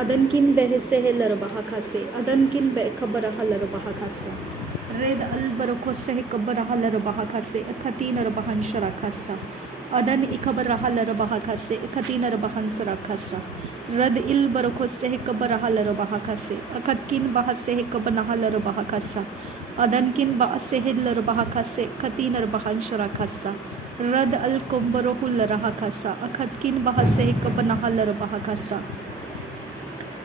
Adankin behese bahakase, Adankin be kabarahala bahakasa. Red albarakose kabarahala bahakase, Katina bahansharakasa. Adan ikabarahala bahakase, Katina bahansarakasa. Rad il barakose kabarahala bahakase, Akatkin bahase kabanahala bahakasa. Adankin baasehil bahakase, Katina bahansharakasa. Rad al kumbarohul rahakasa, Akatkin bahase kabanahala bahakasa.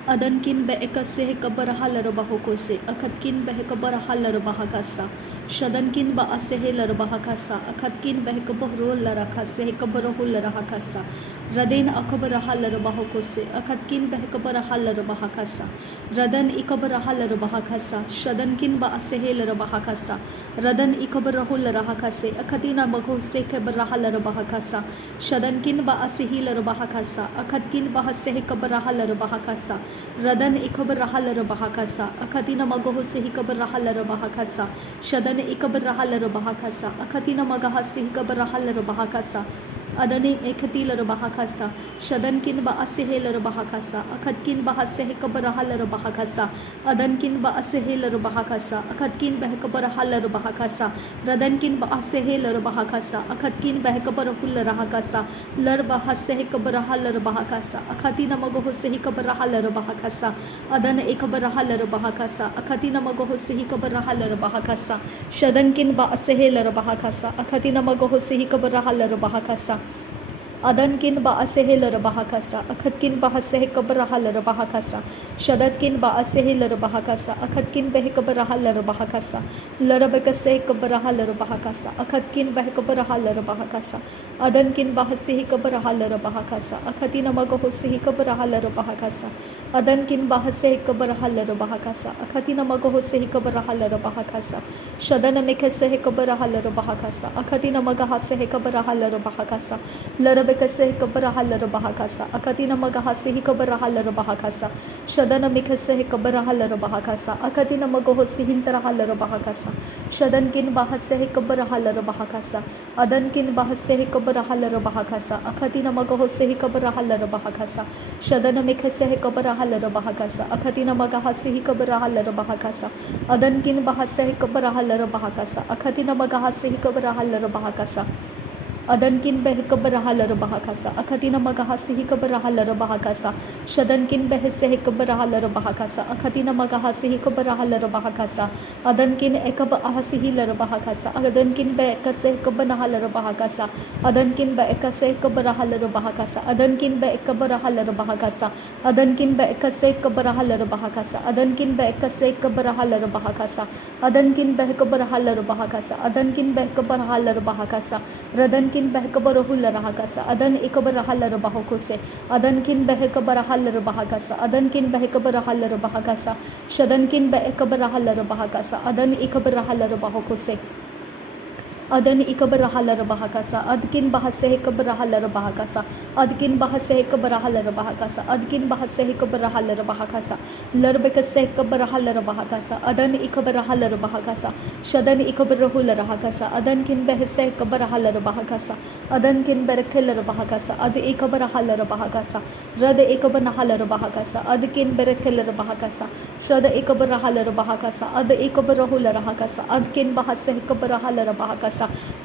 Adankin be ekase kabarahalar bahokose, Akatkin be kabarahalar bahakasa, Shadankin ba asehelar bahakasa, Akatkin be kabarul rakase kabarahul rahakasa, Raden akabarahalar bahokose, Akatkin be kabarahalar bahakasa, Radan ikabarahalar bahakasa, Shadankin ba asehelar bahakasa, Radan ikabarahul rahakase, Akatina bagose kabarahalar bahakasa, Shadankin ba asehilar bahakasa, Akatkin ba asehe kabarahalar bahakasa, Radan ikabarahalar bahakasa, Akatina magohose hikabarahalar bahakasa, Shadan ikabarahalar bahakasa, Akatina magahase hikabarahalar bahakasa, Adane ekatilar bahakasa, Shadankin ba asehelar bahakasa, Akatkin ba asehe kabarahalar bahakasa, Adankin ba asehelar bahakasa, Akatkin ba kabarahalar bahakasa, Radankin ba asehelar bahakasa, Akatkin ba kabarahul rahakasa, Lar ba asehe kabarahalar bahakasa, Akatina magohose hikabarahalar bahakasa, Adana ekabarahalar bahakasa, Akatina magohose hikabarahalar bahakasa, Shadankin ba asehelar bahakasa, Akatina magohose hikabarahalar bahakasa, Adankin ba asehelar bahakasa, Akatkin ba asehe kabarahalar bahakasa, Shadatkin ba asehelar bahakasa, Akatkin ba kabarahalar bahakasa, Larabakase kabarahalar bahakasa, Akatkin ba kabarahalar bahakasa, Adankin ba asehe kabarahalar bahakasa, Akatina magahose kabarahalar bahakasa, Adankin ba asehe kabarahalar bahakasa, Akatina magahose kabarahalar bahakasa, Shadana mekase kabarahalar bahakasa, Akatina magahase kabarahalar bahakasa, Larabakase kabarahalar bahakasa, Akatina magahase kabarahalar bahakasa, Shadana mikase kabarahalar bahakasa, Akatina magahose hintarahalar bahakasa, Shadankin bahase kabarahalar bahakasa, Adankin bahase kabarahalar bahakasa, Akatina magahose kabarahalar bahakasa, Shadana mikase kabarahalar bahakasa, Akatina magahase kabarahalar bahakasa, Adankin bahase kabarahalar bahakasa, Akatina magahase kabarahalar bahakasa, Adankin be kabarahalar bahakasa, Akatina magahase kabarahalar bahakasa, Shadankin behse kabarahalar bahakasa, Akatina magahase kabarahalar bahakasa, Adankin ekab ahasihilar bahakasa, Adankin be ekase kabanahalar bahakasa, Adankin be ekase kabarahalar bahakasa, Adankin be ekabarahalar bahakasa, Adankin be ekase kabarahalar bahakasa, Adankin be ekase kabarahalar bahakasa, Adankin be kabarahalar bahakasa, Adankin be kabarahalar bahakasa, Radan kin behkabarahul rahakasa, Adan ikabarahalar bahokose, Adankin behkabarahalar bahakasa, Adankin behkabarahalar bahakasa, Shadankin behkabarahalar bahakasa, Adan ikabarahalar bahokose, Adan ikabarahalar bahakasa, Adkin bahase kabarahalar bahakasa, Adkin bahase kabarahalar bahakasa, Adkin bahase kabarahalar bahakasa, Larbekase kabarahalar bahakasa, Adan ikabarahalar bahakasa, Shadan ikabarahul rahakasa, Adankin behse kabarahalar bahakasa, Adankin berekelar bahakasa, Ad ikabarahalar bahakasa, Rada ikabanahalar bahakasa, Adkin berekelar bahakasa, Shada ikabarahalar bahakasa, Ad ikabarahul rahakasa, Adkin bahase kabarahalar bahakasa,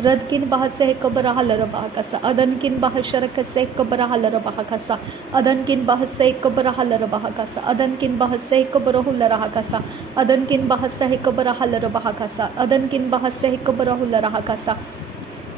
Radkin bahase kabarahalar bahakasa, Adankin bahasharakase kabarahalar bahakasa, Adankin bahase kabarahalar bahakasa, Adankin bahase kabarahul rahakasa, Adankin bahase kabarahalar bahakasa, Adankin bahase kabarahul rahakasa,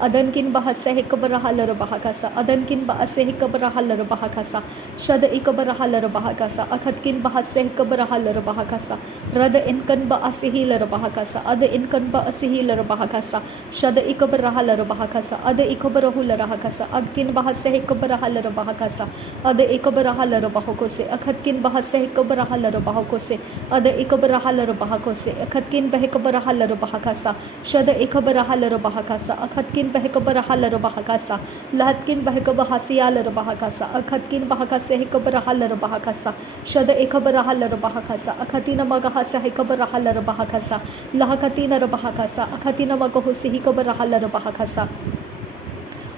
Adankin bahase kabarahalar bahakasa, Adankin bahase kabarahalar bahakasa, Shada ikabarahalar bahakasa, Akatkin bahase kabarahalar bahakasa, Rada inkan baasihilar bahakasa, Ada inkan baasihilar bahakasa, Shada ikabarahalar bahakasa, Ada ikabarahul rahakasa, Adkin bahase kabarahalar bahakasa, Ada ikabarahalar bahokose, Akatkin bahase kabarahalar bahokose, Ada ikabarahalar bahokose, Akatkin bahekabarahalar bahakasa, Shada ikabarahalar bahakasa, Akatkin behkabarahalar bahakasa, Lahatkin behkabahasiyalar bahakasa, Akatkin bahakase hekabarahalar bahakasa, Shada ekabarahalar bahakasa, Akatina magahasa hekabarahalar bahakasa, Lahakatina bahakasa, Akatina magahose hekabarahalar bahakasa,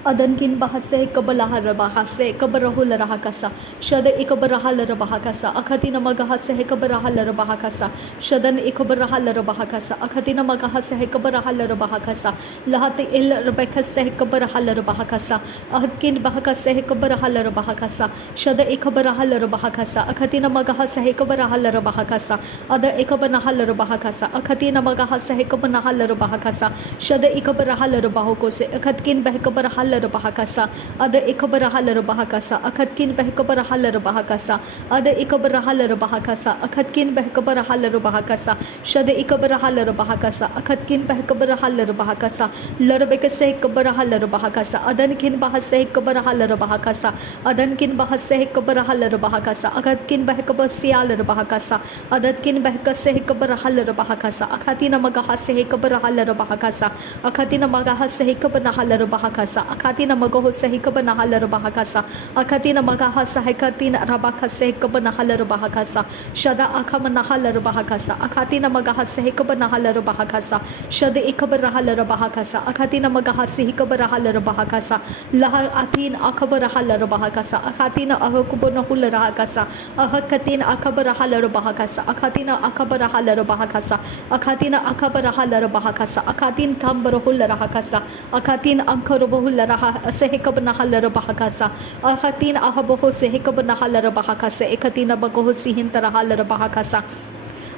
Adankin bahase kabalaha bahase kabarahula rahakasa shada ikabarahala bahakasa akatina magahase kabarahala bahakasa shadan ikabarahala bahakasa akatina magahase kabarahala bahakasa lahati il rabekase kabarahala bahakasa ahkin bahakase kabarahala bahakasa shada ikabarahala bahakasa akatina magahase kabarahala bahakasa ada ikabanahala bahakasa akatina magahase kabanahala bahakasa shada ikabarahala bahokose akatkin bahkabarahala bahakasa ada ikabarahala bahakasa akatkin bahkabarahala bahakasa ada ikabarahala bahakasa akatkin bahkabarahala bahakasa shada ikabarahala bahakasa akatkin bahkabarahala bahakasa larbekase kabarahala bahakasa adankin bahase kabarahala bahakasa adankin bahase kabarahala bahakasa akatkin bahkabasiala bahakasa adatkin bahkase kabarahala bahakasa akatina magahase kabarahala bahakasa akatina magahase kabarahala bahakasa akatina magahosa hikabanahala bahakasa akatina magahasa hikatina rabakase hikabanahala bahakasa shada akamanahala bahakasa akatina magahasa hikabanahala bahakasa shada ikabarahala bahakasa akatina magahasi hikabarahala bahakasa laha atin akabarahala bahakasa akatina ahukubunahula bahakasa ahakatina akabarahala bahakasa akatina akabarahala bahakasa akatina akabarahala bahakasa akatin kambarahula bahakasa akatin ankarubuhula sehikabanahala bahakasa akatin ahaboho sehikabanahala bahakasa ekatina bagohosi hintarahala bahakasa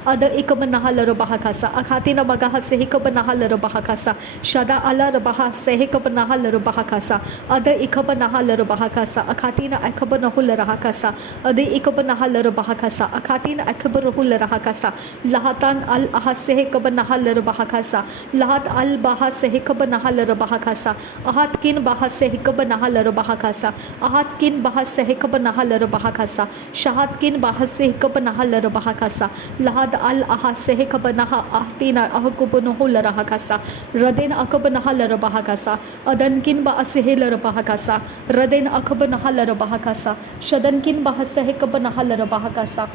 ada ikabanahala bahakasa akatina magahase hikabanahala bahakasa shada ala bahase hikabanahala bahakasa ada ikabanahala bahakasa akatina akabanahula bahakasa ada ikabanahala bahakasa akatina akabarahula bahakasa lahatan al ahase hikabanahala bahakasa lahat al bahase hikabanahala bahakasa ahatkin bahase hikabanahala bahakasa ahatkin bahase hikabanahala bahakasa shahatkin bahase hikabanahala bahakasa lahat al ahase kabanaha ahtina ahakubunuhula rahakasa raden akabanahala bahakasa adankin ba asihila bahakasa raden akabanahala bahakasa shadankin bahase kabanahala bahakasa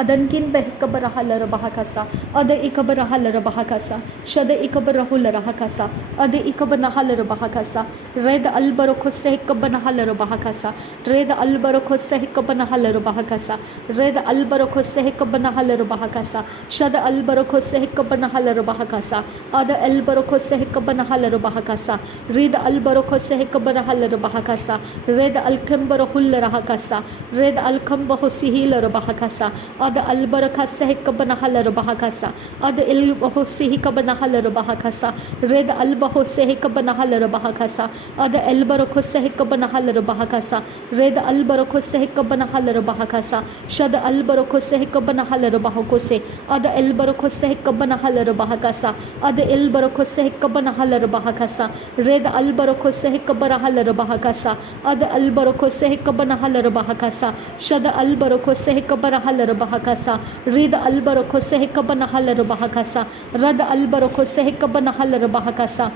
adankin behkabarahala bahakasa ada ikabarahala bahakasa shada ikabarahula rahakasa ada ikabanahala bahakasa red albarokose kabanahala bahakasa red albarokose kabanahala bahakasa red albarokose kabanahala bahakasa shada albarokose kabanahala bahakasa ada albarokose kabanahala bahakasa red albarokose kabanahala bahakasa red alkambarahula rahakasa red alkambahosihila bahakasa ada albarakase kabanahala bahakasa ada ilbahosihi kabanahala bahakasa red albahose kabanahala bahakasa ada albarakose kabanahala bahakasa red albarakose kabanahala bahakasa shada albarakose kabanahala bahakose ada albarakose kabanahala bahakasa ada albarakose kabanahala bahakasa red albarakose kabanahala bahakasa ada albarakose kabanahala bahakasa shada albarakose kabanahala bahakasa rid albarakose kabanahala bahakasa rad albarakose kabanahala bahakasa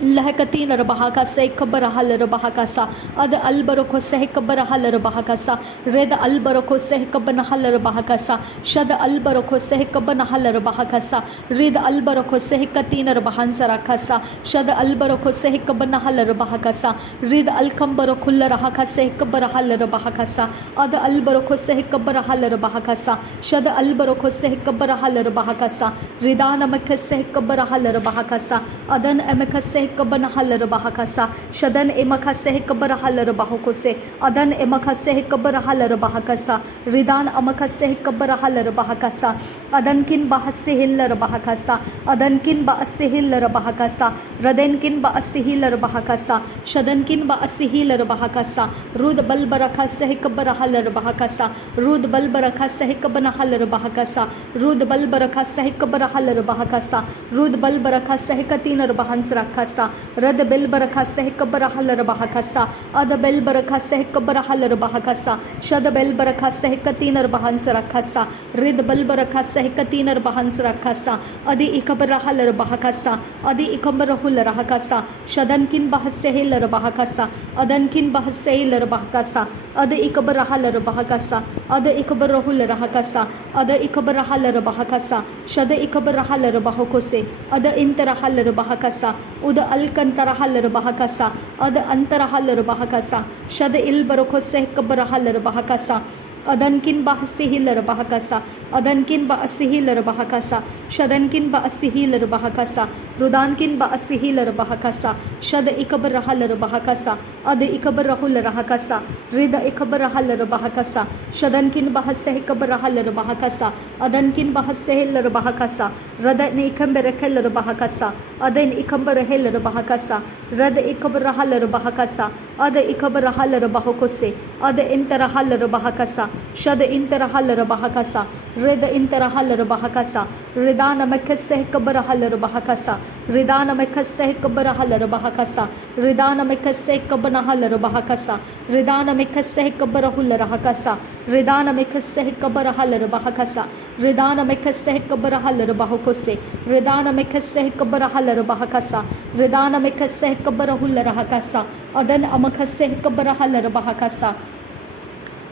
lahakatina bahakasa kabarahala bahakasa ada albarakose kabarahala bahakasa red albarakose kabanahala bahakasa shada albarakose kabanahala bahakasa rid albarakose katina bahansa rakasa shada albarakose kabanahala bahakasa rid alkambarakula rahakase kabarahala bahakasa ada albarakose kabarahala bahakasa shada albarakose kabarahala bahakasa ridana makase kabarahala bahakasa adan amakase kabanahala bahakasa shadan emakase kabarahala bahakose adan emakase kabarahala bahakasa ridan amakase kabarahala bahakasa adankin bahasihilla bahakasa adankin baasihilla bahakasa radenkin baasihilla bahakasa shadankin baasihilla bahakasa rud balbarakase kabarahala bahakasa rud balbarakase kabanahala bahakasa rud balbarakase kabarahala bahakasa rud balbarakase katina bahansrakasa rad bel barakase kabarahala bahakasa ada bel barakase kabarahala bahakasa shad bel barakase katina bahansrakasa rid bel barakase katina bahansrakasa adi ikabarahala bahakasa adi ikabarahul rahakasa shadankin bahasehil bahakasa adankin bahasehil bahakasa ada ikabarahala bahakasa ada ikabarahul rahakasa ada ikabarahala bahakasa shada ikabarahala bahakose ada intarahala bahakasa, ud alkantara halar bahakasa, ad antara halar bahakasa, shad il barokose kabara halar bahakasa, adankin bahasihilar bahakasa, adankin bahasihilar bahakasa, shadankin bahasihilar bahakasa, rudankin bahasihilar bahakasa, shad ikabara halar bahakasa, ad ikabara hular bahakasa, rida ikabara halar bahakasa, shadankin bahaseh kabara halar bahakasa, adankin bahasehilar bahakasa, rada ne ikambara kelar bahakasa, adan ikambara helar bahakasa, rada ikabara halar bahakasa, ada ikabara halar bahakose, ada intara halar bahakasa, shad intara halar bahakasa, rida intara halar bahakasa, ridana mekaseh kabara halar bahakasa, ridana mekaseh kabara halar bahakasa, ridana mekaseh kabana halar bahakasa, ridana mekaseh kabara hular bahakasa, ridana mekaseh kabara halar bahakasa, ridana mekaseh kabara halar bahakose, ridana mekaseh kabara halar bahakasa, ridana mekaseh kabara hular bahakasa, adan amakaseh kabara halar bahakasa,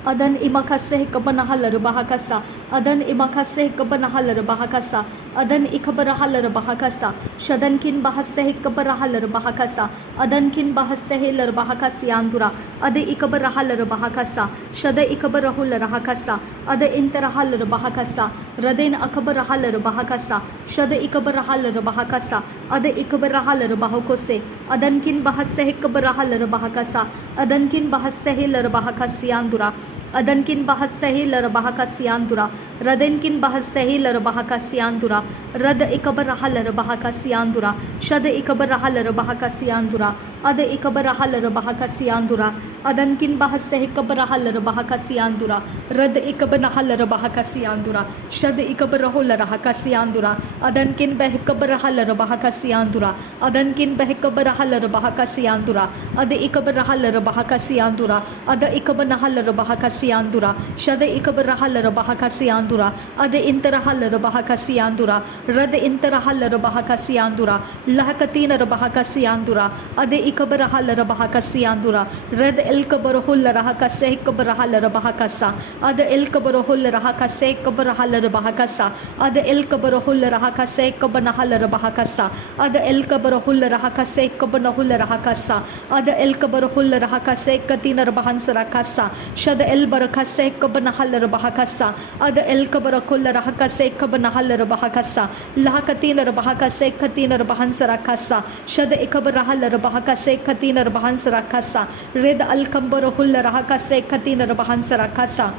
adan imakaseh kabana halar bahakasa, adan imakaseh kabana halar bahakasa, adan ikabara halar bahakasa, shadankin bahaseh kabara halar bahakasa, adankin bahaseh lar bahakasi andura, ade ikabara halar bahakasa, shada ikabara hular bahakasa, ade intara halar bahakasa, raden akabara halar bahakasa, shada ikabara halar bahakasa, ade ikabara halar bahakose, adankin bahaseh kabara halar bahakasa, adankin bahaseh lar bahakasi andura, adankin bahaseh lar bahakasi andura, radenkin bahaseh lar bahakasi andura, rad ikabara halar bahakasi andura, shad ikabara halar bahakasi andura, ad ikabara halar bahakasi andura, adankin bahaseh kabara halar bahakasi andura, rad ikabana halar bahakasi andura, shad ikabara hular bahakasi andura, adankin behkabara halar bahakasi andura, adankin behkabara halar bahakasi andura, ad ikabara halar bahakasi andura, ad ikabana halar bahakasi andura, shad ikabara halar bahakasi andura, ad intara halar bahakasi andura, rad intara halar bahakasi andura, lahakatina bahakasi andura, ad ikabara halar bahakasi andura, rad elkabara hular bahakase kabara halar bahakasa, ad elkabara hular bahakase kabara halar bahakasa, ad elkabara hular bahakase kabana halar bahakasa, ad elkabara hular bahakase kabana hular bahakasa, ad elkabara hular bahakase katina bahansara kasa, shad el barakase kabana halar bahakasa, ad elkabara hular bahakase kabana halar bahakasa, lahakatina bahakase katina bahansara kasa, shad ikabara halar bahakase katina bahansara kasa, red alkambara hular bahakase katina bahansara kasa,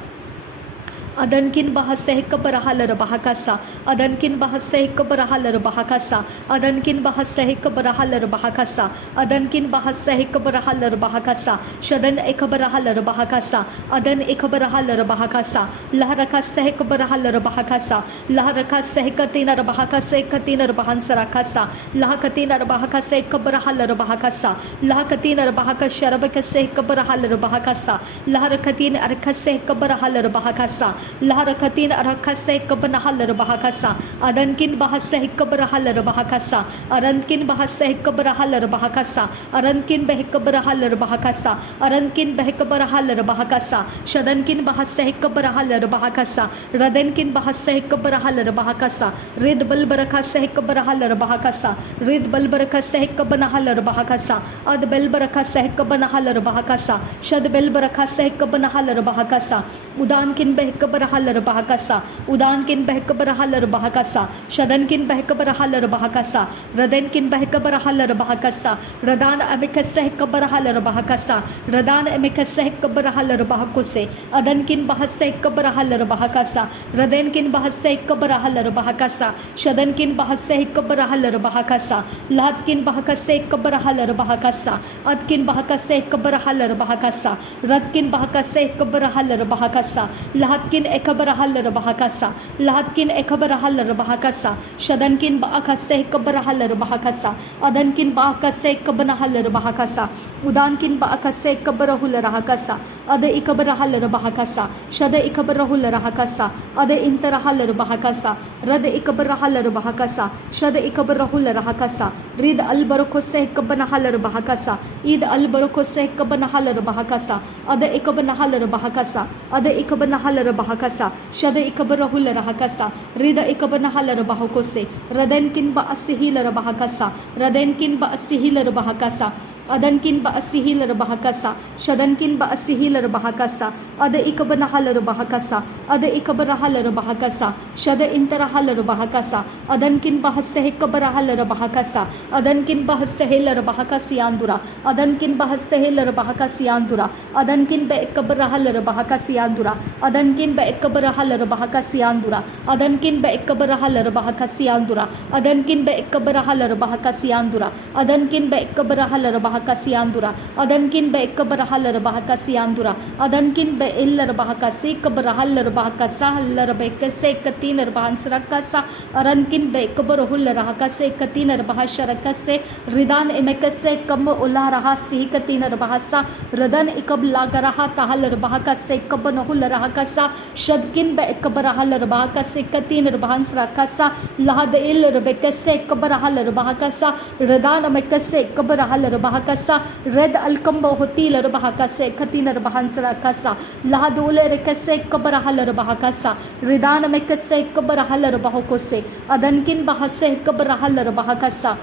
adankin bahaseh kabara halar bahakasa, adankin bahaseh kabara halar bahakasa, adankin bahaseh kabara halar bahakasa, adankin bahaseh kabara halar bahakasa, shadan ekabara halar bahakasa, adan ekabara halar bahakasa, laharakaseh kabara halar bahakasa, laharakaseh katina bahakase katina bahansara kasa, lahakatina bahakase kabara halar bahakasa, lahakatina bahakasha rabakase kabara halar bahakasa, laharakatin arkase kabara halar bahakasa, laharakatin arakase kabana halar bahakasa, adankin bahaseh kabara halar bahakasa, arankin bahaseh kabara halar bahakasa, arankin behkabara halar bahakasa, arankin behkabara halar bahakasa, shadankin bahaseh kabara halar bahakasa, radenkin bahaseh kabara halar bahakasa, rid bal barakaseh kabara halar bahakasa, rid bal barakaseh kabana halar bahakasa, ad bel barakaseh kabana halar bahakasa, shad bel barakaseh kabana halar bahakasa, udankin behkabara halar bahakasa, udankin behkabara halar bahakasa, shadankin behkabara halar bahakasa, radenkin behkabara halar bahakasa, radan amikaseh kabara halar bahakasa, radan amikaseh kabara halar bahakose, adankin bahaseh kabara halar bahakasa, radenkin bahaseh kabara halar bahakasa, shadankin bahaseh kabara halar bahakasa, lahatkin bahakaseh kabara halar bahakasa, adkin bahakaseh kabara halar bahakasa, radkin bahakaseh kabara halar bahakasa, lahatkin ekabara halar bahakasa, lahatkin ekabara halar bahakasa, shadankin bahakaseh kabara halar bahakasa, adankin bahakaseh kabana halar bahakasa, udankin bahakaseh kabara hular bahakasa, ada ikabara halar bahakasa, shada ikabara hular bahakasa, ada intara halar bahakasa, rada ikabara halar bahakasa, shada ikabara hular bahakasa, rid albarokoseh kabana halar bahakasa, id albarokoseh kabana halar bahakasa, ada ikabana halar bahakasa, ada ikabana halar bahakasa, bahakasa shada ikabarahul rahakasa rida ikabanahala bahakose radenkin ba asihil bahakasa radenkin ba asihil bahakasa adankin ba asihil bahakasa shadankin ba asihil bahakasa ada ikabanahal bahakasa ada ikabarahal bahakasa shada intarahal bahakasa adankin ba hasehikabarahal bahakasa adankin ba hasehil bahakasi andura adankin ba hasehil bahakasi andura adankin ba ikabarahal bahakasi andura adankin ba ikabarahal bahakasi andura adankin ba ikabarahal bahakasi andura adankin ba ikabarahal bahakasi andura adankin ba ikabarahal bahakasi andura adankin ba ikabarahal bahakasi andura adankin ba illar bahakasi kabarahal bahakasa hallar bahakase katinar bahansrakasa arankin ba ikabarahul rahakase katinar bahasharakase ridan emekase kam ulah rahasi katinar bahasa radan ikab lagaraha tahal bahakase kabanahul rahakasa shadkin ba ikabarahal bahakase katinar bahansrakasa lahad illar bekase kabarahal bahakasa radan emekase kabarahal bahakasa red alkamba hotil bahakase katinar bahansrakasa lahad uler kase kabarahal bahakasa ridan emekase kabarahal bahakose adankin bahase kabarahal bahakasa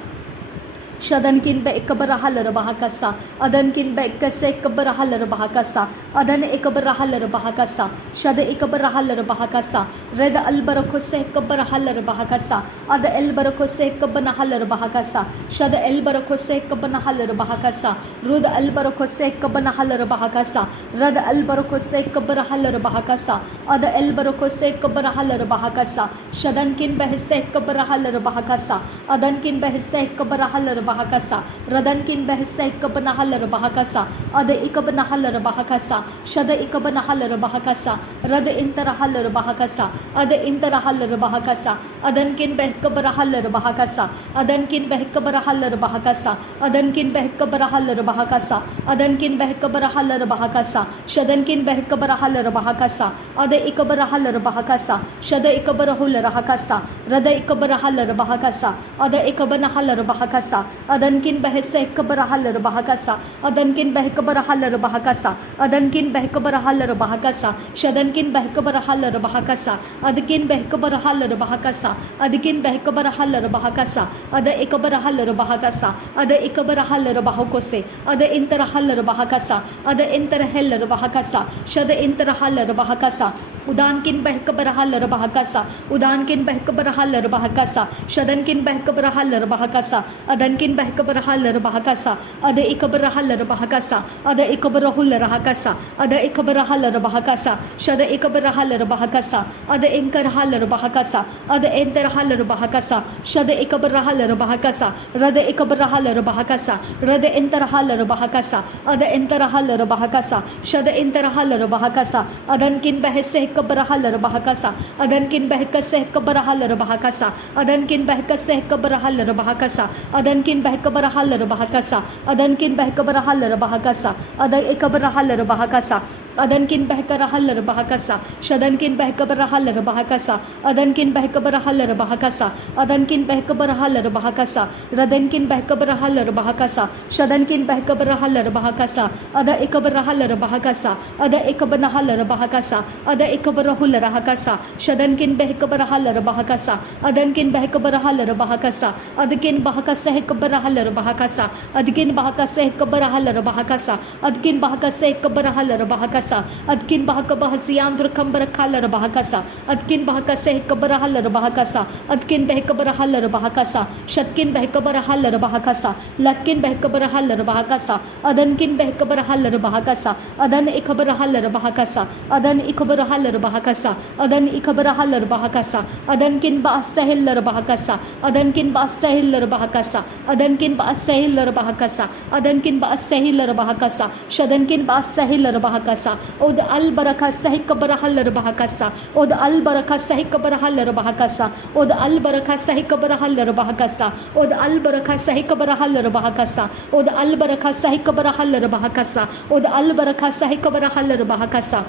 shadankin ba ikabarahal bahakasa adankin ba ikase ikabarahal bahakasa adan ikabarahal bahakasa shada ikabarahal bahakasa red albarakose ikabarahal bahakasa ada elbarakose ikabanahal bahakasa shada elbarakose ikabanahal bahakasa rud albarakose ikabanahal bahakasa rad albarakose ikabarahal bahakasa ada elbarakose ikabarahal bahakasa shadankin ba hisse ikabarahal bahakasa adankin ba hisse ikabarahal bahakasa radankin bahsa ikabanahal bahakasa ada ikabanahal bahakasa shada ikabanahal bahakasa rad intarahal bahakasa ada intarahal bahakasa adankin bahkabarahal bahakasa adankin bahkabarahal bahakasa adankin bahkabarahal bahakasa adankin bahkabarahal bahakasa shadankin bahkabarahal bahakasa ada ikabarahal bahakasa shada ikabarahul rahakasa rada ikabarahal bahakasa ada ikabanahal bahakasa adankin bahsa ikabarahal bahakasa adankin bahkabarahal bahakasa adankin bahkabarahal bahakasa shadankin bahkabarahal bahakasa adkin bahkabarahal bahakasa adkin bahkabarahal bahakasa ada ikabarahal bahakasa ada ikabarahal bahakose ada intarahal bahakasa ada intarahal bahakasa shada intarahal bahakasa udankin bahkabarahal bahakasa udankin bahkabarahal bahakasa shadankin bahkabarahal bahakasa adankin bahkabarahal bahakasa ada ikabarahal bahakasa ada ikabarahul rahakasa ada ikabarahal bahakasa shada ikabarahal bahakasa ada inkarahal bahakasa ada intarahal bahakasa shada ikabarahal bahakasa rada ikabarahal bahakasa rada intarahal bahakasa ada intarahal bahakasa shada intarahal bahakasa adankin bahse ikabarahal bahakasa adankin bahkase ikabarahal bahakasa adankin bahkase ikabarahal bahakasa adankin bahkabarahal bahakasa adankin bahkabarahal bahakasa ada ikabarahal bahakasa adankin bahkarahal bahakasa shadankin bahkabarahal bahakasa adankin bahkabarahal bahakasa adankin bahkabarahal bahakasa radankin bahkabarahal bahakasa shadankin bahkabarahal bahakasa ada ikabarahal bahakasa ada ikabanahal bahakasa ada ikabarahul rahakasa shadankin bahkabarahal bahakasa adankin bahkabarahal bahakasa adkin bahakasa ikabarahal bahakasa adkin bahakasa ikabarahal bahakasa adkin bahakasa ikabarahal bahakasa adkin bahkabahasiyandur kambarakal bahakasa adkin bahakasa ikabarahal bahakasa adkin bahkabarahal bahakasa shatkin bahkabarahal bahakasa lakin bahkabarahal bahakasa adankin bahkabarahal bahakasa adan ikabarahal bahakasa adan ikabarahal bahakasa adan ikabarahal bahakasa adankin ba'sahil bahakasa adankin ba'sahil bahakasa adankin ba'sahil bahakasa adankin ba'sahil bahakasa shadankin ba'sahil bahakasa od al barakasa ikabarahal bahakasa od al barakasa ikabarahal bahakasa od al barakasa ikabarahal bahakasa od al barakasa ikabarahal bahakasa od al barakasa ikabarahal bahakasa od al barakasa ikabarahal bahakasa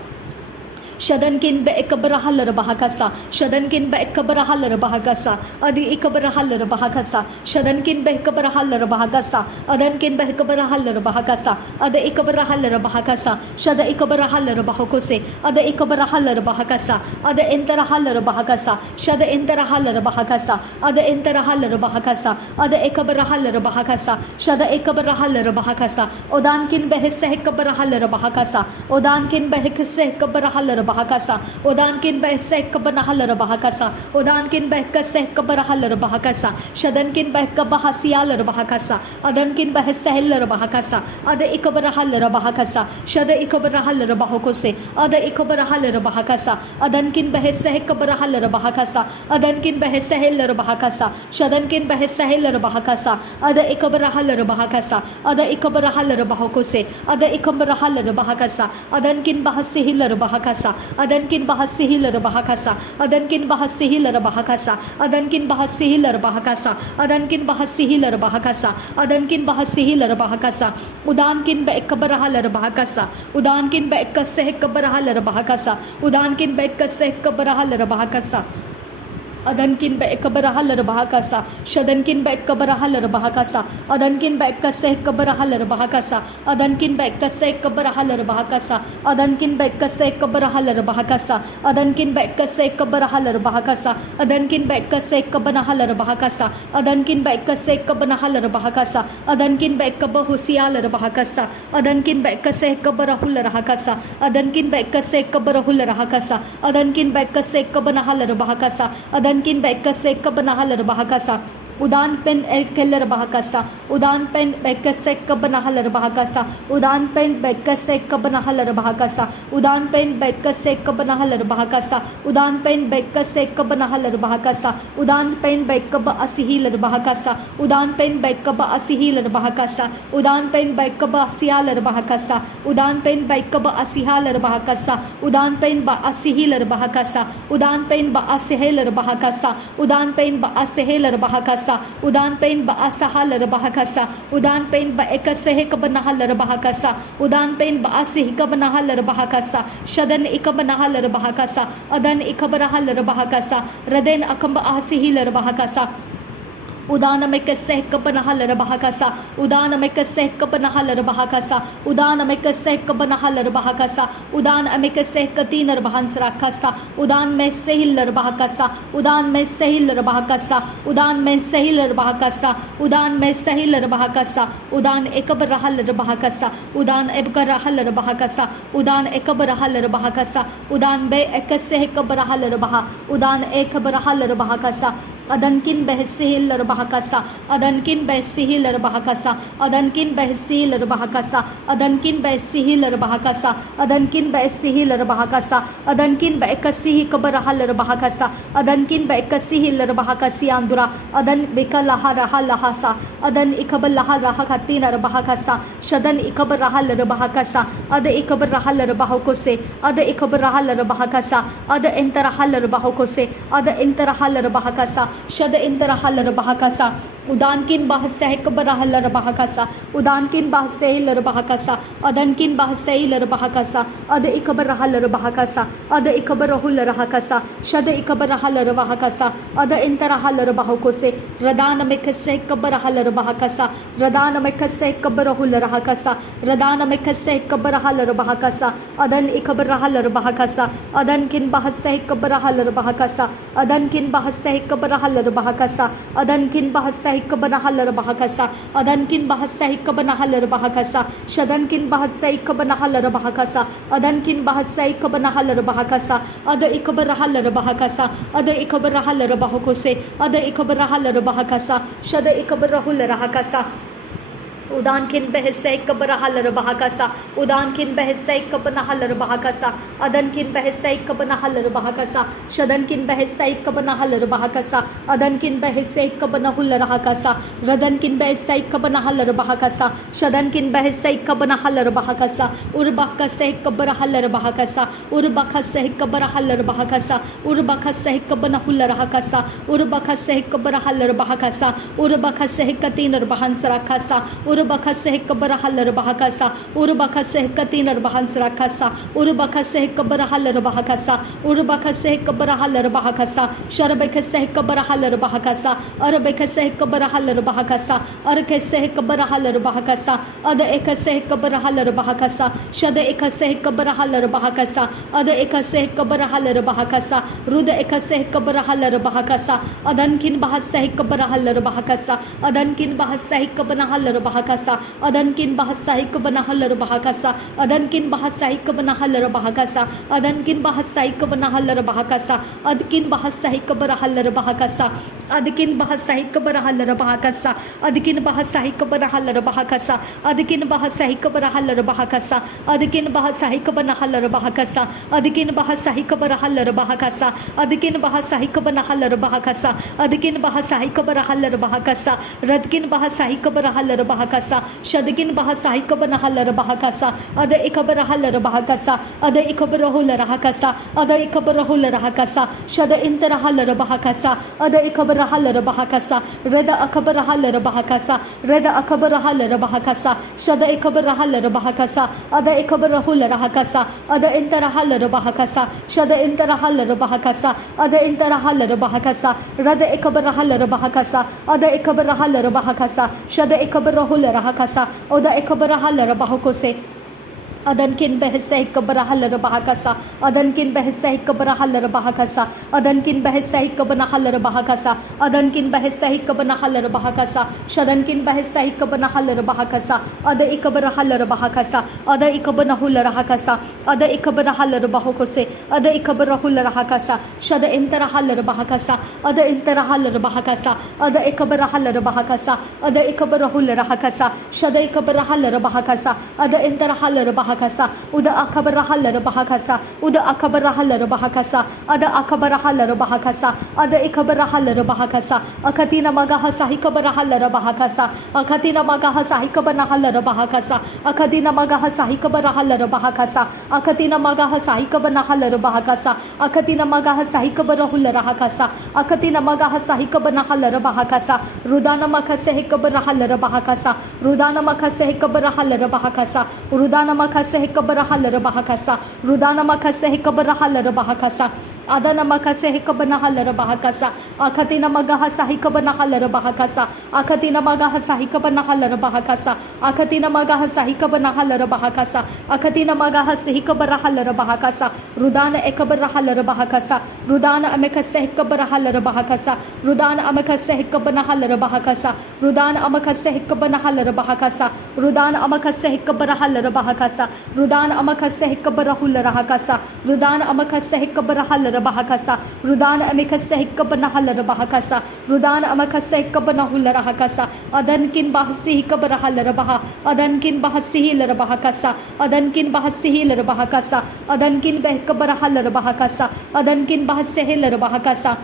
Shadankin be ekabrahalar bahakasa. Shadankin be ekabrahalar bahakasa. Adi ekabrahalar bahakasa. Shadankin be ekabrahalar bahakasa. Adankin be ekabrahalar bahakasa. Ada ekabrahalar bahakasa. Shada ekabrahalar bahakose. Ada ekabrahalar bahakasa. Ada enterahalar bahakasa. Shada enterahalar bahakasa. Ada enterahalar bahakasa. Ada ekabrahalar bahakasa. Shada ekabrahalar bahakasa. Odankin be hekbrahalar bahakasa. Odankin be hekbrahalar bahakasa. Odankin be hekbrahalar bahakasa. Odankin be hekbrahalar bahakasa. Shadankin be hekbahasialar bahakasa. Adankin be hekseheller bahakasa. Ada ekabrahalar bahakasa. Shada ekabrahalar bahakose. Ada ekabrahalar bahakasa. Adankin be hekbrahalar bahakasa. Adankin be hekseheller bahakasa. Shadankin be hekseheller bahakasa. Ada ekabrahalar bahakasa. Ada ekabrahalar bahakose. Ada ekabrahalar bahakasa. Adankin bahasihilar bahakasa. Adankin bahasihilar bahakasa. Adankin bahasihilar bahakasa. Adankin bahasihilar bahakasa. Adankin bahasihilar bahakasa. Adankin bahasihilar bahakasa. Udankin be ekabrahalar bahakasa. Udankin be ekasehekabrahalar bahakasa. Udankin be ekasehekabrahalar bahakasa. Adankin be ekabrahalar bahakasa. Shadankin be ekabrahalar bahakasa. Adankin be ekasehekabrahalar bahakasa. Adankin be ekasehekabrahalar bahakasa. Adankin be ekasehekabrahalar bahakasa. Adankin be ekasehekabrahalar bahakasa. Adankin be ekasehekabrahalar bahakasa. Adankin be ekasehekabrahalar bahakasa. Adankin be ekabahusialar bahakasa. Adankin be ekasehekabrahular bahakasa. Adankin be ekasehekabrahular bahakasa. Adankin be ekasehekabrahalar bahakasa. Adankin be ekasehekabrahalar bahakasa. Udan pen erkeller bahakasa. Udan pen bekasehekabrahalar bahakasa. Udan pen bekasehekabrahalar bahakasa. Udan pen bekasehekabrahalar bahakasa. Udan pen bekasehekabrahalar bahakasa. Udan pen bekabasihilar bahakasa. Udan pen bekabasihilar bahakasa. Udan pen bekabasialar bahakasa. Udan pen bekabasihalar bahakasa. Udan pen baasihilar bahakasa. Udan pen baasihelar bahakasa. Udan pen baasehelar bahakasa. Udan pen baasahalar bahakasa. Udan pen ba ekasehekabrahalar bahakasa. Udan pen baasehekabrahalar bahakasa. Shadan ekabrahalar bahakasa. Adan ekabrahalar bahakasa. Raden akamba asihilar bahakasa. Udana mekasehekabrahalar bahakasa. Udana mekasehekabrahalar bahakasa. Udana mekasehekabrahalar bahakasa. Udan amekasehekatinar bahansrakasa. Udan mesehilar bahakasa. Udan mesehilar bahakasa. Udan mesehilar bahakasa. Udan mesehilar bahakasa. Udan ekabrahalar bahakasa. Udan ebkarahalar bahakasa. Udan ekabrahalar bahakasa. Udan be ekasehekabrahalar bah. Udan ekabrahalar bahakasa. Adankin behsihilar bahakasa. Adankin behsihilar bahakasa. Adankin behsihilar bahakasa. Adankin behsihilar bahakasa. Adankin behsihilar bahakasa. Adankin bekasihikabrahalar bahakasa. Adankin bekasihilar bahakasi andura. Adan bekalaharahalahasa. Adan ikabalaharahakinar bahakasa. Shadan ikabrahalar bahakasa. Ada ikabrahalar bahakose. Ada ikabrahalar bahakasa. Ada enterahalar bahakose. Ada enterahalar bahakasa. Shada interahalar bahakasa. Udankin bahasehekabrahalar bahakasa. Udankin bahasehilar bahakasa. Adankin bahasehilar bahakasa. Ada ikabrahalar bahakasa. Ada ikabrahular bahakasa. Shada ikabrahalar bahakasa. Ada interahalar bahakose. Radana mekasehekabrahalar bahakasa. Radana mekasehekabrahular bahakasa. Radana mekasehekabrahalar bahakasa. Adan ikabrahalar bahakasa. Adankin bahasehekabrahalar bahakasa. Adankin bahasehekabrahalar bahakasa. Adankin bahasehekabrahalar bahakasa. Adankin bahasehekabrahalar bahakasa. Shadankin bahasehekabrahalar bahakasa. Adankin bahasehekabrahalar bahakasa. Ada ikabrahalar bahakasa. Ada ikabrahalar bahakose. Ada ikabrahalar bahakasa. Shada ikabrahular bahakasa. Udankin behesehekabrahalar bahakasa. Udankin behesehekabrahalar bahakasa. Adankin behesehekabrahalar bahakasa. Shadankin behesehekabrahalar bahakasa. Adankin behesehekabrahular bahakasa. Radankin behesehekabrahalar bahakasa. Shadankin behesehekabrahalar bahakasa. Urbakasehekabrahalar bahakasa. Urbakasehekabrahalar bahakasa. Urbakasehekabrahular bahakasa. Urbakasehekabrahalar bahakasa. Urbakasehekatinar bahansarakasa. urubakase hekabarahal bahakasa urubakase hekatin bahansra kasa urubakase hekabarahal bahakasa urubakase hekabarahal bahakasa sharabekase hekabarahal bahakasa arabekase hekabarahal bahakasa arkese hekabarahal bahakasa ada ekase hekabarahal bahakasa shada ekase hekabarahal bahakasa ada ekase hekabarahal bahakasa ruda ekase hekabarahal bahakasa adankin bahasa hekabarahal bahakasa adankin bahasa hekabarahal bahakasa adankin bahasa hekabarahal bahakasa adankin bahasa hekabarahal bahakasa adankin bahasa hekabarahal bahakasa adkin bahasa hekabarahal bahakasa adkin bahasa hekabarahal bahakasa adkin bahasa hekabarahal bahakasa adkin bahasa hekabarahal bahakasa adkin bahasa hekabarahal bahakasa adkin bahasa hekabarahal bahakasa adkin bahasa hekabarahal bahakasa adkin bahasa hekabarahal bahakasa radkin bahasa hekabarahal bahakasa shadkin bahasa hekabarahal bahakasa ada ikabarahal bahakasa ada ikabarahul rahakasa ada ikabarahul rahakasa shada intarahal bahakasa ada ikabarahal bahakasa rada akabarahal bahakasa rada akabarahal bahakasa shada ikabarahal bahakasa ada ikabarahul rahakasa ada intarahal bahakasa shada intarahal bahakasa ada intarahal bahakasa rada ikabarahal bahakasa ada ikabarahal bahakasa shada ikabarahul rahakasa oda ikabarahal bahakose adankin bahasa hekabarahal bahakasa adankin bahasa hekabarahal bahakasa adankin bahasa hekabarahal bahakasa adankin bahasa hekabarahal bahakasa shadankin bahasa hekabarahal bahakasa ada ikabarahal bahakasa ada ikabarahul rahakasa ada ikabarahal bahakose ada ikabarahul rahakasa shada intarahal bahakasa ada intarahal bahakasa ada ikabarahal bahakasa ada ikabarahul rahakasa shada ikabarahal bahakasa ada intarahal bahakasa uda akabarahal bahakasa uda akabarahal bahakasa ada akabarahal bahakasa ada ikabarahal bahakasa akatina magahasa hikabarahal bahakasa akatina magahasa hikabarahal bahakasa akatina magahasa hikabarahal bahakasa akatina magahasa hikabarahal bahakasa akatina magahasa hikabarahul rahakasa akatina magahasa hikabarahal bahakasa rudana makase hikabarahal bahakasa rudana makase hikabarahal bahakasa rudana makase hekabarahal bahakasa rudana makase hekabarahal bahakasa adana makase hekabarahal bahakasa akatina magahasa hekabarahal bahakasa akatina magahasa hekabarahal bahakasa akatina magahasa hekabarahal bahakasa akatina magahasa hekabarahal bahakasa rudana ekabarahal bahakasa rudana amakase hekabarahal bahakasa rudana amakase hekabarahal bahakasa rudana amakase hekabarahal bahakasa rudana amakase hekabarahal bahakasa rudana amakase hekabarahul rahakasa rudana amakase hekabarahal bahakasa rudana amakase hekabarahal bahakasa rudana amakase hekabarahul rahakasa adankin bahsi hekabarahal baha adankin bahsihi bahakasa adankin bahsihi bahakasa adankin hekabarahal bahakasa adankin bahsihi bahakasa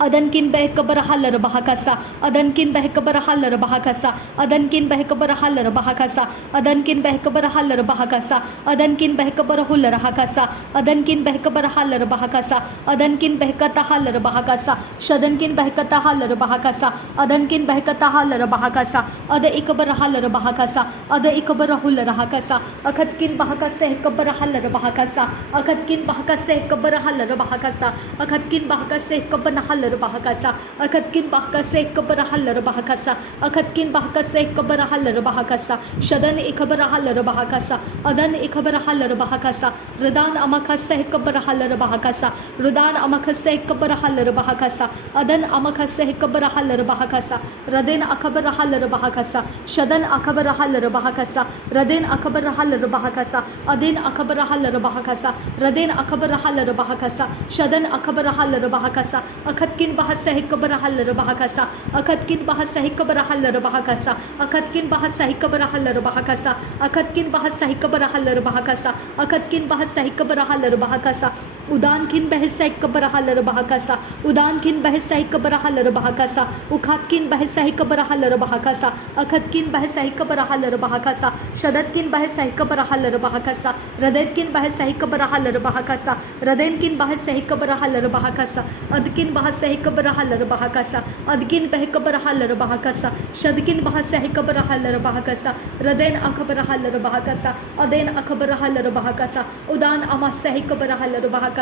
adankin behkabarahal bahakasa adankin behkabarahal bahakasa adankin behkabarahal bahakasa adankin behkabarahal bahakasa adankin behkabarahul rahakasa adankin behkabarahal bahakasa adankin behkatahal bahakasa shadankin behkatahal bahakasa adankin behkatahal bahakasa ada ikabarahal bahakasa ada ikabarahul rahakasa akatkin bahakase hekabarahal bahakasa akatkin bahakase hekabarahal bahakasa akatkin bahakase hekabarahal bahakasa akatkin bahakase hekabarahal bahakasa akatkin bahakase hekabarahal bahakasa shadan ikabarahal bahakasa adan ikabarahal bahakasa rudan amakase hekabarahal bahakasa rudan amakase hekabarahal bahakasa adan amakase hekabarahal bahakasa radin akabarahal bahakasa shadan akabarahal bahakasa radin akabarahal bahakasa adin akabarahal bahakasa radin akabarahal bahakasa shadan akabarahal bahakasa akatkin bahasa hekabarahal bahakasa akatkin bahasa hekabarahal bahakasa akatkin bahasa hekabarahal bahakasa akatkin bahasa hekabarahal bahakasa akatkin bahasa hekabarahal bahakasa Udan kin bahasa ikabarahalar bahakasa. Udan kin bahasa ikabarahalar bahakasa. Ukhat kin bahasa ikabarahalar bahakasa. Akhat kin bahasa ikabarahalar bahakasa. Shadat kin bahasa ikabarahalar bahakasa. Radat kin bahasa ikabarahalar bahakasa. Raden kin bahasa ikabarahalar bahakasa. Adkin bahasa ikabarahalar bahakasa. Adkin bahikabarahalar bahakasa. Shadkin bahasa ikabarahalar bahakasa. Raden akabarahalar bahakasa. Aden akabarahalar bahakasa. Udan amasa ikabarahalar bahakasa.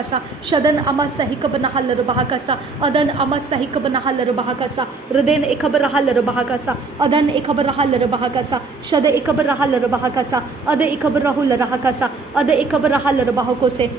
Shadan amasahika banahalar bahakasa. Adan amasahika banahalar bahakasa. Raden ikabarahalar bahakasa. Adan ikabarahalar bahakasa. Shada ikabarahalar bahakasa. Ada ikabarahular bahakasa. Ada ikabarahalar bahakose.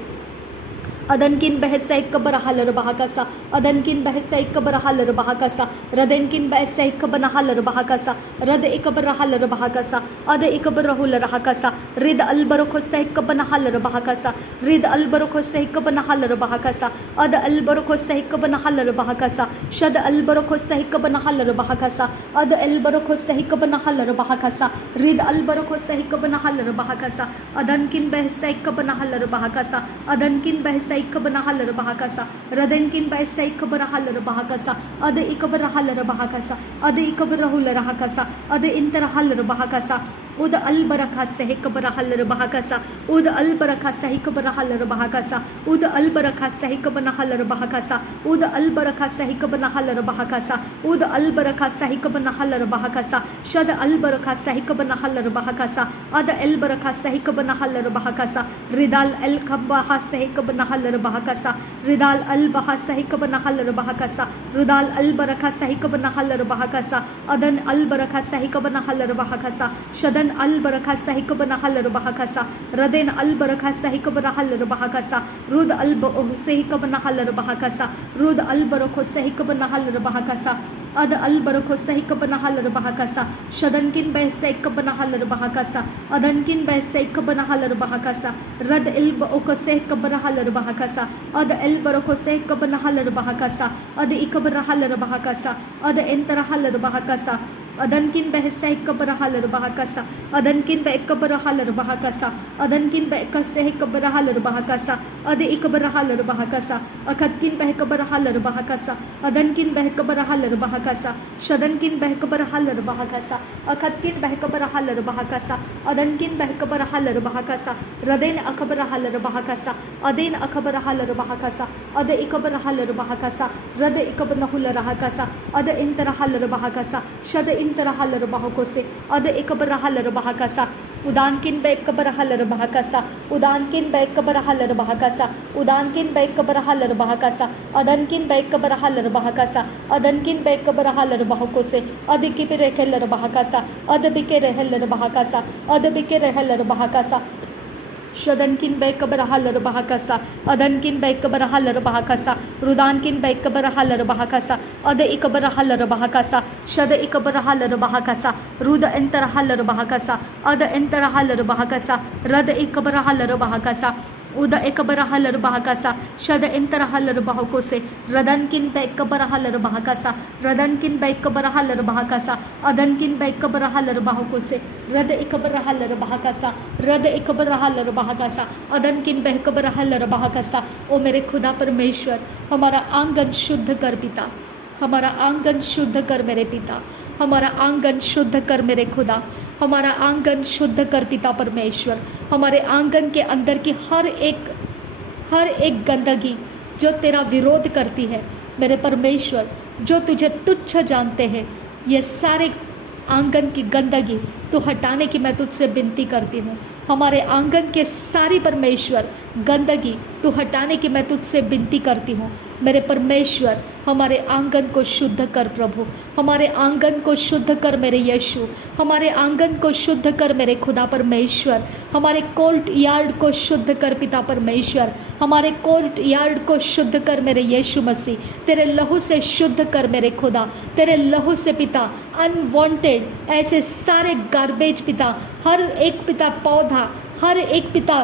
Adankin bahasa ikabarahalar bahakasa. Adankin bahasa ikabarahalar bahakasa. Radenkin bahasa ikabanahalar bahakasa. Rad ikabarahalar bahakasa. Ada ikabarahular bahakasa. Rid albarokosa ikabanahalar bahakasa. Rid albarokosa ikabanahalar bahakasa. Ada albarokosa ikabanahalar bahakasa. Shad albarokosa ikabanahalar bahakasa. Ada albarokosa ikabanahalar bahakasa. Rid albarokosa ikabanahalar bahakasa. Adankin bahasa ikabanahalar bahakasa. Adankin bahasa ikabanahalar bahakasa. Radenkin bahasa ikabarahalar bahakasa. Ada ikabarahalar bahakasa. Ada ikabarahular bahakasa. Ada interahalar bahakasa. Uda albarakasa ikabarahalar bahakasa. Uda albarakasa ikabarahalar bahakasa. Uda albarakasa ikabanahalar bahakasa. Uda albarakasa ikabanahalar bahakasa. Uda albarakasa ikabanahalar bahakasa. Shada albarakasa ikabanahalar bahakasa. Ada albarakasa ikabanahalar bahakasa. Ridal alkabahasa ikabanahalar bahakasa. Ridal albahasa ikabanahalar bahakasa. Ridal albarakasa ikabanahalar bahakasa. Adan albarakasa ikabanahalar bahakasa. Shadan albarakasa ikabanahalar bahakasa. Raden albarakasa ikabanahalar bahakasa. Rud albaohse ikabanahalar bahakasa. Rud albarakose ikabanahalar bahakasa. Ada albarakose ikabanahalar bahakasa. Shadankin bahasa ikabanahalar bahakasa. Adankin bahasa ikabanahalar bahakasa. Rad albaokose ikabanahalar bahakasa. Ada albarakose ikabanahalar bahakasa. Ada ikabanahalar bahakasa. Ada enterahalar bahakasa. Adankin bahasa ikabarahalar bahakasa. Adankin ikabarahalar bahakasa. Adankin bahasa ikabarahalar bahakasa. Ada ikabarahalar bahakasa. Akatkin ikabarahalar bahakasa. Adankin ikabarahalar bahakasa. Shadankin ikabarahalar bahakasa. Akatkin ikabarahalar bahakasa. Adankin ikabarahalar bahakasa. Raden akabarahalar bahakasa. Aden akabarahalar bahakasa. Ada ikabarahalar bahakasa. Rada ikabanahular bahakasa. Ada interahalar bahakasa. Shada interahalar bahakose. Ada ikabarahalar bahakasa. Udankin ikabarahalar bahakasa. Udankin ikabarahalar bahakasa. Udankin ikabarahalar bahakasa. Adankin ikabarahalar bahakasa. Adankin ikabarahalar bahakose. Adiki rehelar bahakasa. Adabike rehelar bahakasa. Adabike rehelar bahakasa. Shadankin ikabarahalar bahakasa. Adankin ikabarahalar bahakasa. Rudankin ikabarahalar bahakasa. Ada ikabarahalar bahakasa. Shada ikabarahalar bahakasa. Ruda enterahalar bahakasa. Ada enterahalar bahakasa. Rada ikabarahalar bahakasa. Uda ikabarahalar bahakasa. Shada enterahalar bahakose. Radankin ikabarahalar bahakasa. Radankin ikabarahalar bahakasa. Adankin ikabarahalar bahakose. Rada ikabarahalar bahakasa. Rada ikabarahalar bahakasa. Adankin ikabarahalar bahakasa. ओ मेरे खुदा परमेश्वर, हमारा आंगन शुद्ध कर पिता. हमारा आंगन शुद्ध कर मेरे पिता. हमारा आंगन शुद्ध कर मेरे खुदा. हमारा आंगन शुद्ध कर पिता परमेश्वर. हमारे आंगन के अंदर की हर एक गंदगी जो तेरा विरोध करती है मेरे परमेश्वर, जो तुझे तुच्छ जानते हैं, ये सारे आंगन की गंदगी तो हटाने की मैं तुझसे विनती करती हूँ. हमारे आंगन के सारी परमेश्वर गंदगी तो हटाने की मैं तुझसे विनती करती हूँ मेरे परमेश्वर. हमारे आंगन को शुद्ध कर प्रभु. हमारे आंगन को शुद्ध कर मेरे यीशु. हमारे आंगन को शुद्ध कर मेरे खुदा परमेश्वर. हमारे कोर्ट यार्ड को शुद्ध कर पिता परमेश्वर. हमारे कोर्ट यार्ड को शुद्ध कर मेरे यीशु मसीह. तेरे लहू से शुद्ध कर मेरे खुदा. तेरे लहू से पिता अनवांटेड ऐसे सारे गार्बेज पिता, हर एक पिता पौधा, हर एक पिता,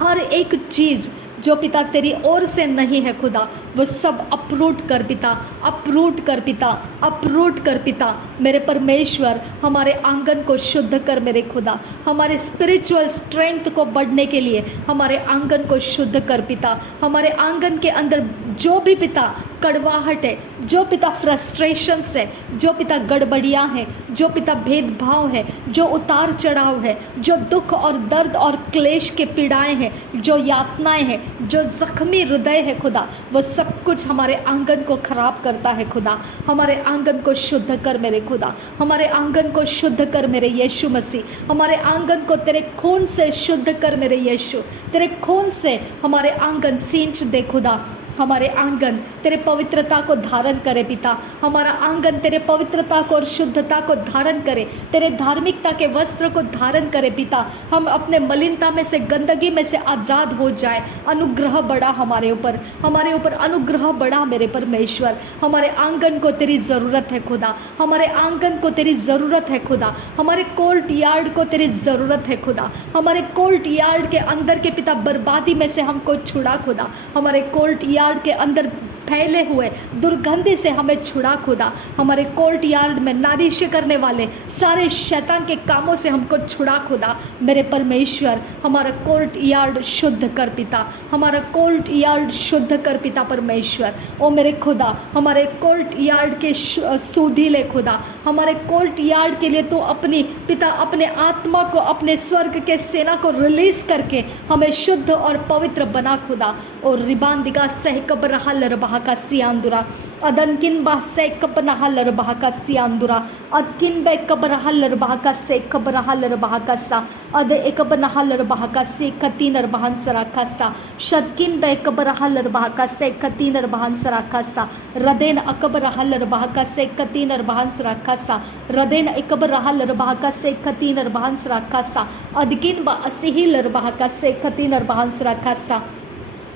हर एक चीज़ जो पिता तेरी ओर से नहीं है खुदा, वो सब अपरूट कर पिता, अपरूट कर पिता, अपरूट कर पिता। मेरे परमेश्वर, हमारे आंगन को शुद्ध कर मेरे खुदा, हमारे स्पिरिचुअल स्ट्रेंथ को बढ़ने के लिए हमारे आंगन को शुद्ध कर पिता। हमारे आंगन के अंदर जो भी पिता कड़वाहट है, जो पिता फ्रस्ट्रेशंस है, जो पिता गड़बड़ियाँ हैं, जो पिता भेदभाव है, जो उतार चढ़ाव है, जो दुख और दर्द और क्लेश के पीड़ाएं हैं, जो यातनाएं हैं, जो जख्मी हृदय है खुदा, वो सब कुछ हमारे आंगन को खराब करता है खुदा। हमारे आंगन को शुद्ध कर मेरे खुदा, हमारे आंगन को शुद्ध कर मेरे यीशु मसीह, हमारे आंगन को तेरे खून से शुद्ध कर मेरे यीशु, तेरे खून से हमारे आंगन सींच दे खुदा। हमारे आंगन तेरे पवित्रता को धारण करे पिता, हमारा आंगन तेरे पवित्रता को और शुद्धता को धारण करे, तेरे धार्मिकता के वस्त्र को धारण करे पिता। हम अपने मलिनता में से, गंदगी में से आज़ाद हो जाए। अनुग्रह बढ़ा हमारे ऊपर, हमारे ऊपर अनुग्रह बढ़ा मेरे परमेश्वर। हमारे आंगन को तेरी ज़रूरत है खुदा, हमारे आंगन को तेरी ज़रूरत है खुदा, हमारे कोर्ट यार्ड को तेरी ज़रूरत है खुदा, हमारे कोर्ट यार्ड के अंदर के पिता बर्बादी में से हमको छुड़ा खुदा, हमारे कोर्ट यार्ड के अंदर फैले हुए दुर्गंधि से हमें छुड़ा खुदा, हमारे कोर्ट यार्ड में नारिश करने वाले सारे शैतान के कामों से हमको छुड़ा खुदा। मेरे परमेश्वर, हमारा कोर्ट यार्ड शुद्ध कर पिता, हमारा कोर्ट यार्ड शुद्ध कर पिता परमेश्वर। ओ मेरे खुदा, हमारे कोर्ट यार्ड के सूधी ले खुदा, हमारे कोर्ट यार्ड के लिए तो अपनी पिता अपने आत्मा को, अपने स्वर्ग के सेना को रिलीज करके हमें शुद्ध और पवित्र बना खुदा। और रिबांदिगा सहकब रहा लरबहा का सियांदुरा, अदनकिन बा सहकब नहा लरबहा का सियांदुरा, अदकिन बे कब रहा लरबहा का सहकब रहा लरबहा का सा, अद एकब नहा लरबहा का से कतीन अरबहन सरा का सा, शदकिन बे कब रहा लरबहा का से कतीन अरबहन सरा का सा, रदेन अकब रहा लरबहा का से कतीन अरबहन सरा का सा, रदेन एकब रहा लरबहा का से कतीन अरबहन सरा का सा, अदकिन बा असिही लरबहा का से कतीन अरबहन सरा का सा।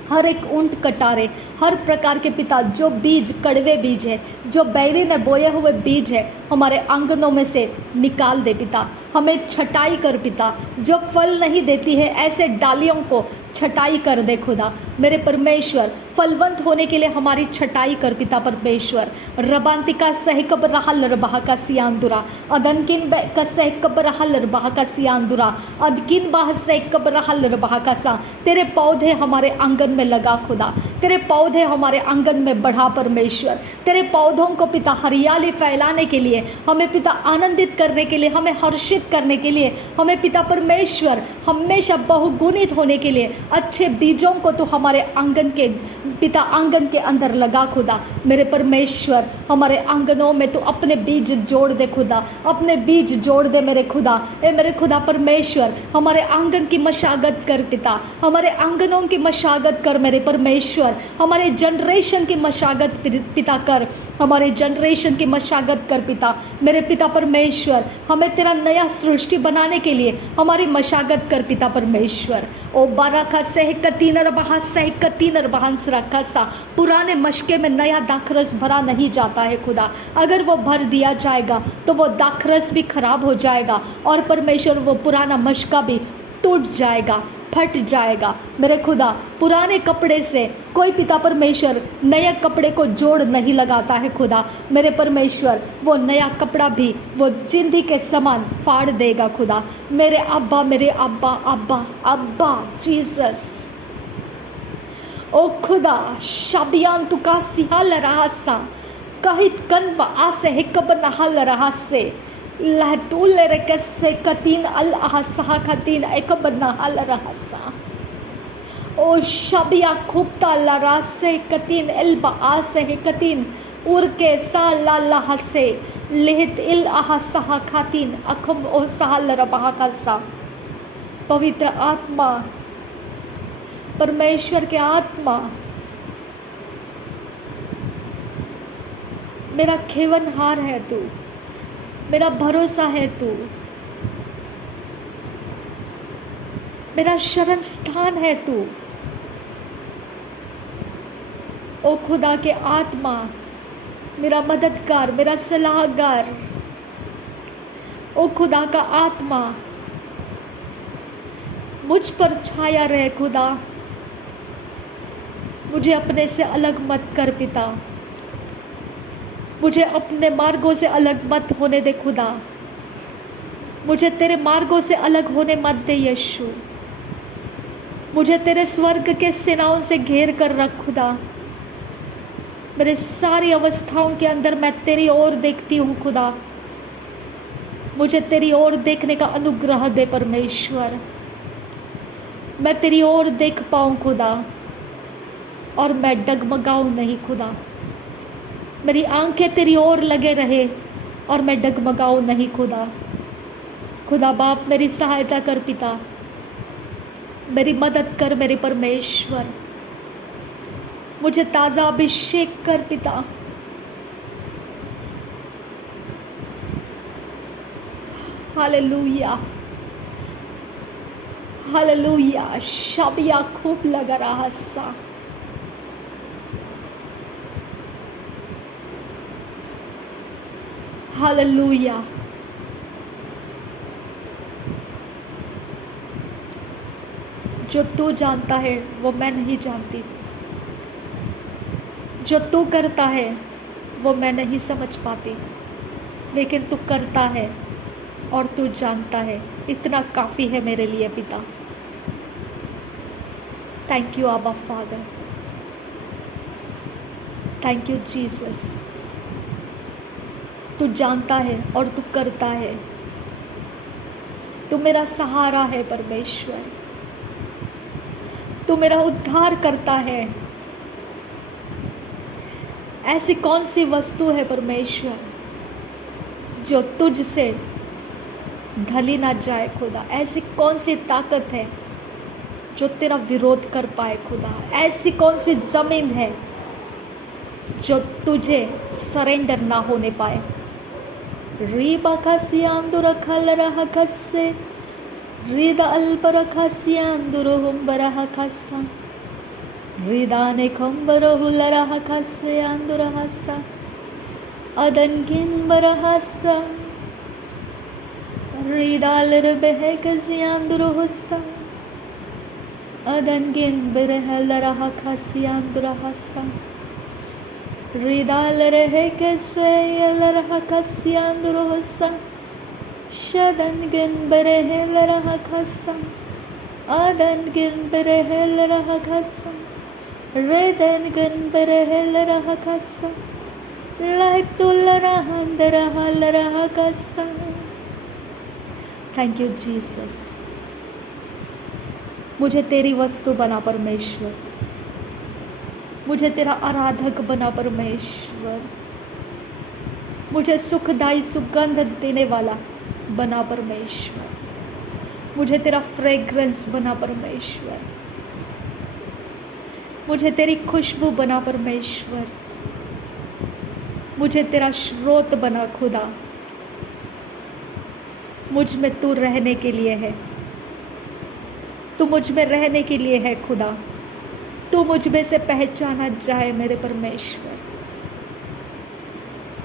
हर एक ऊंट कटारे, हर प्रकार के पिता जो बीज कड़वे बीज है, जो बैरी ने बोए हुए बीज है, हमारे आंगनों में से निकाल दे पिता। हमें छटाई कर पिता, जो फल नहीं देती है ऐसे डालियों को छटाई कर दे खुदा। मेरे परमेश्वर, फलवंत होने के लिए हमारी छटाई कर पिता परमेश्वर। रबांतिका सहकब रहा लरबहा का सियांदुरा, अदनकिन का सहकब रहा लरबहा का सियांदुरा, अदकिन बाह सहकब रहा लरबहा का सा। तेरे पौधे हमारे आंगन में लगा खुदा, तेरे पौधे हमारे आंगन में बढ़ा परमेश्वर। तेरे पौधों को पिता हरियाली फैलाने के लिए, हमें पिता आनंदित करने के लिए, हमें हर्षित करने के लिए, हमें पिता परमेश्वर हमेशा बहुगुणित होने के लिए अच्छे बीजों को तो हमारे आंगन के पिता आंगन के अंदर लगा खुदा। मेरे परमेश्वर, हमारे आंगनों में तो अपने बीज जोड़ दे खुदा, अपने बीज जोड़ दे मेरे खुदा। ए मेरे खुदा परमेश्वर, हमारे आंगन की मशागत कर पिता, हमारे आंगनों की मशागत कर मेरे परमेश्वर। हमारे जनरेशन की मशागत पिता कर, हमारे जनरेशन की मशागत कर पिता। मेरे पिता परमेश्वर, हमें तेरा नया सृष्टि बनाने के लिए हमारी मशागत कर पिता परमेश्वर। ओ बाराका सहकतीनर बहा सहकतीनर बहंस रखा सा। पुराने मशके में नया दाखरस भरा नहीं जाता है खुदा। अगर वो भर दिया जाएगा तो वो दाखरस भी खराब हो जाएगा और परमेश्वर वो पुराना मशका भी टूट जाएगा, फट जाएगा। मेरे खुदा, पुराने कपड़े से कोई पिता परमेश्वर नए कपड़े को जोड़ नहीं लगाता है खुदा। मेरे परमेश्वर, वो नया कपड़ा भी वो चिंदी के समान फाड़ देगा खुदा। मेरे अब्बा, मेरे अब्बा, अब्बा, अब्बा जीसस। ओ खुदा, शाबियान तुका सिहाल रहा सा, कहित कन आसे हिकब नहल रहा से, लहतुल रकसे कतीन अल अहसा कतीन एकब नहल रहा सा। ओ शाबिया खुबता लरा से कतीन एल्बा आसे कतीन उर के सा ला लहा से लिहित इल अहसा खातीन अखम ओ सहल रबहा का सा। पवित्र आत्मा, परमेश्वर के आत्मा, मेरा खेवनहार है तू, मेरा भरोसा है तू, मेरा शरण स्थान है तू। ओ खुदा के आत्मा, मेरा मददगार, मेरा सलाहकार। ओ खुदा का आत्मा, मुझ पर छाया रहे खुदा। मुझे अपने से अलग मत कर पिता, मुझे अपने मार्गों से अलग मत होने दे खुदा, मुझे तेरे मार्गों से अलग होने मत दे यीशु। मुझे तेरे स्वर्ग के सेनाओं से घेर कर रख खुदा। मेरे सारी अवस्थाओं के अंदर मैं तेरी ओर देखती हूँ खुदा। मुझे तेरी ओर देखने का अनुग्रह दे परमेश्वर। मैं तेरी ओर देख पाऊँ खुदा और मैं डगमगाऊँ नहीं खुदा। मेरी आंखें तेरी ओर लगे रहे और मैं डगमगाऊँ नहीं खुदा। खुदा बाप मेरी सहायता कर पिता, मेरी मदद कर मेरे परमेश्वर। मुझे ताज़ा अभिषेक कर पिता। Hallelujah, hallelujah. शाबिया खूब लगा रहा सा। हालेलुया। जो तू जानता है वो मैं नहीं जानती, जो तू करता है वो मैं नहीं समझ पाती, लेकिन तू करता है और तू जानता है। इतना काफ़ी है मेरे लिए पिता। थैंक यू आबा फादर, थैंक यू जीसस। तू जानता है और तू करता है। तू मेरा सहारा है परमेश्वर। तू मेरा उद्धार करता है। ऐसी कौन सी वस्तु है परमेश्वर जो तुझसे ढली ना जाए खुदा? ऐसी कौन सी ताकत है जो तेरा विरोध कर पाए खुदा? ऐसी कौन सी ज़मीन है जो तुझे सरेंडर ना होने पाए? रीबा खसियांदुर खल रहा खस्से रीदा अल्पर खसियांदुर हुंबरहा खस्सा रीदाने खंबर हुलरहा खसियांदुर हस्सा अदनकिन बरहस्सा रीदालर बहे खसियांदुर हुस्सा अदनकिन बरहलरहा खसियांदुर हस्सा रीदालर है कैसे यलरहा खसियांदुर हुस्सा शदनकिन बरहलरहा खस्सा अदनकिन बरहलरहा खस्सा रेदनकिन बरहलरहा खस्सा लाइतुलरहा अंदरहा लरहा खस्सा। Thank you Jesus. मुझे तेरी वस्तु बना परमेश्वर। मुझे तेरा आराधक बना परमेश्वर। मुझे सुखदाई सुगंध देने वाला बना परमेश्वर। मुझे तेरा फ्रेग्रेंस बना परमेश्वर। मुझे तेरी खुशबू बना परमेश्वर। मुझे तेरा स्रोत बना खुदा। मुझ में तू रहने के लिए है। तू मुझ में रहने के लिए है खुदा। तू मुझ में से पहचाना जाए मेरे परमेश्वर।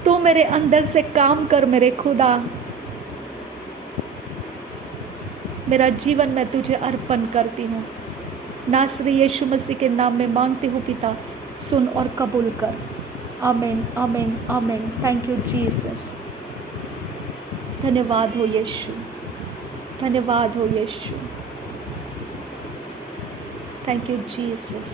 तू मेरे अंदर से काम कर मेरे खुदा। मेरा जीवन मैं तुझे अर्पण करती हूँ। नासरी यीशु मसीह के नाम में मांगती हूँ पिता, सुन और कबूल कर। आमीन, आमीन, आमीन। Thank you Jesus. धन्यवाद हो यीशु, धन्यवाद हो यीशु। Thank you Jesus.